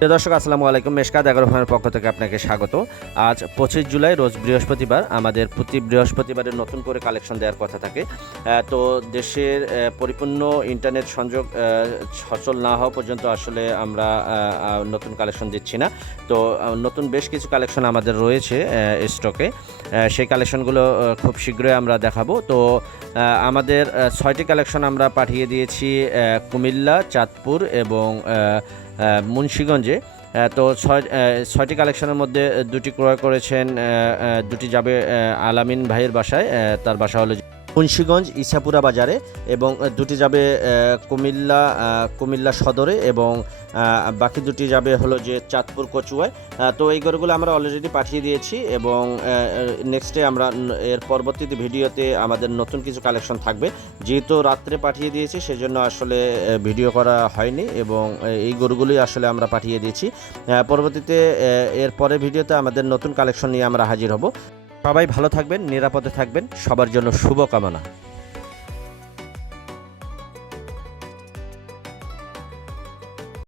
প্রিয় দর্শক, আসসালামু আলাইকুম। মেশকাত এগারো ফার্মের পক্ষ থেকে আপনাকে স্বাগত। আজ পঁচিশ জুলাই, রোজ বৃহস্পতিবার। আমাদের প্রতি বৃহস্পতিবারের নতুন করে কালেকশন দেওয়ার কথা থাকে। তো দেশের পরিপূর্ণ ইন্টারনেট সংযোগ সচল না হওয়া পর্যন্ত আসলে আমরা নতুন কালেকশন দিচ্ছি না। তো নতুন বেশ কিছু কালেকশন আমাদের রয়েছে স্টকে। সেই কালেকশনগুলো খুব শীঘ্রই আমরা দেখাবো। তো আমাদের ছয়টি কালেকশন আমরা পাঠিয়ে দিয়েছি কুমিল্লা, চাঁদপুর এবং মুন্সিগঞ্জে। আহ, তো ছয় ছয়টি কালেকশনের মধ্যে দুটি ক্রয় করেছেন দুটি যাবে আলামিন ভাইয়ের বাসায় তার বাসা হলো মুন্সিগঞ্জ ইসাপুরা বাজারে এবং দুটি যাবে কুমিল্লা কুমিল্লা সদরে এবং বাকি দুটি যাবে হলো যে চাঁদপুর কচুয়ায়। তো এই গরুগুলো আমরা অলরেডি পাঠিয়ে দিয়েছি এবং নেক্সটে আমরা এর পরবর্তীতে ভিডিওতে আমাদের নতুন কিছু কালেকশন থাকবে। যেহেতু রাত্রে পাঠিয়ে দিয়েছি, সেজন্য আসলে ভিডিও করা হয়নি এবং এই গরুগুলোই আসলে আমরা পাঠিয়ে দিয়েছি। পরবর্তীতে এর পরের ভিডিওতে আমাদের নতুন কালেকশন নিয়ে আমরা হাজির হব। সবাই ভালো থাকবেন নিরাপদে থাকবেন। সবার জন্য শুভকামনা।